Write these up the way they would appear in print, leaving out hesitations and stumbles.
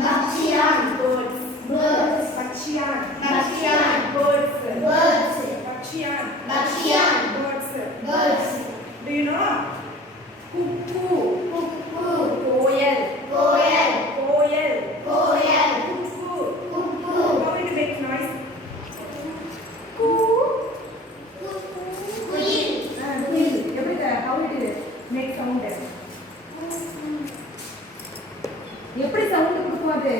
Bakshiyan. Birds. Birds. Bakshiyan. Bakshiyan. Birds. Birds. Bakshiyan. Bakshiyan. Birds. Birds. Do you know? Cuckoo. Cuckoo. Koyal. Koyal. Koyal. Koyal. Cuckoo. Cuckoo. How it makes noise? Coo. Kuயில். Kuil. How it make sound? எப்படி sound கொடுக்கும் அது?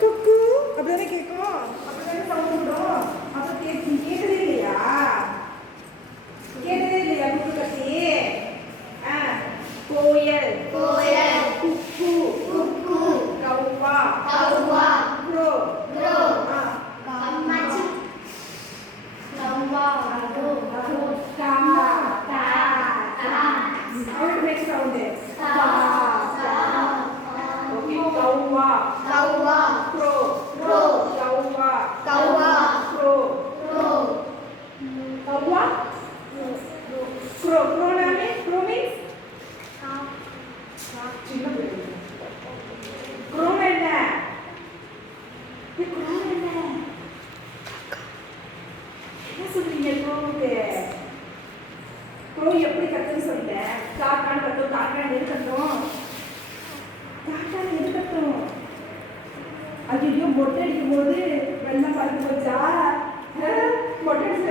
குக்கு அப்படிதானே கேட்கும். அப்படிதானே sound விடும். அப்ப கேட்டதே இல்லையா? கேட்டதே இல்லையா குக்கு கத்தி? கோயல். கோயல். குக்கு. குக்கு. கௌவா. கௌவா. க்ரோ. க்ரோ. கம்மாச்சி. கௌவா. க்ரோ. கா. கா. கா. How it makes sound? Ka. Ka. Okay. Kauwa. Kauwa. Crow. Crow. Kauwa. Kauwa. Crow. Crow. Kauwa. Crow. Crow name? Crow means? சின்ன பேரு. Crow என்ன? Crow என்ன? என்ன சொல்றீங்க crowக்கு? Crow எப்படி கத்துன்னு சொல்லிட்டேன். காக்கான்னு கத்தும், காக்கான்னு எது கத்தும்? காக்கான்னு எது கத்தும்? ஐயோ மொட்டை அடிக்கும் போது வெள்ளம் பறந்து போச்சா? மொட்டை அடிச்சு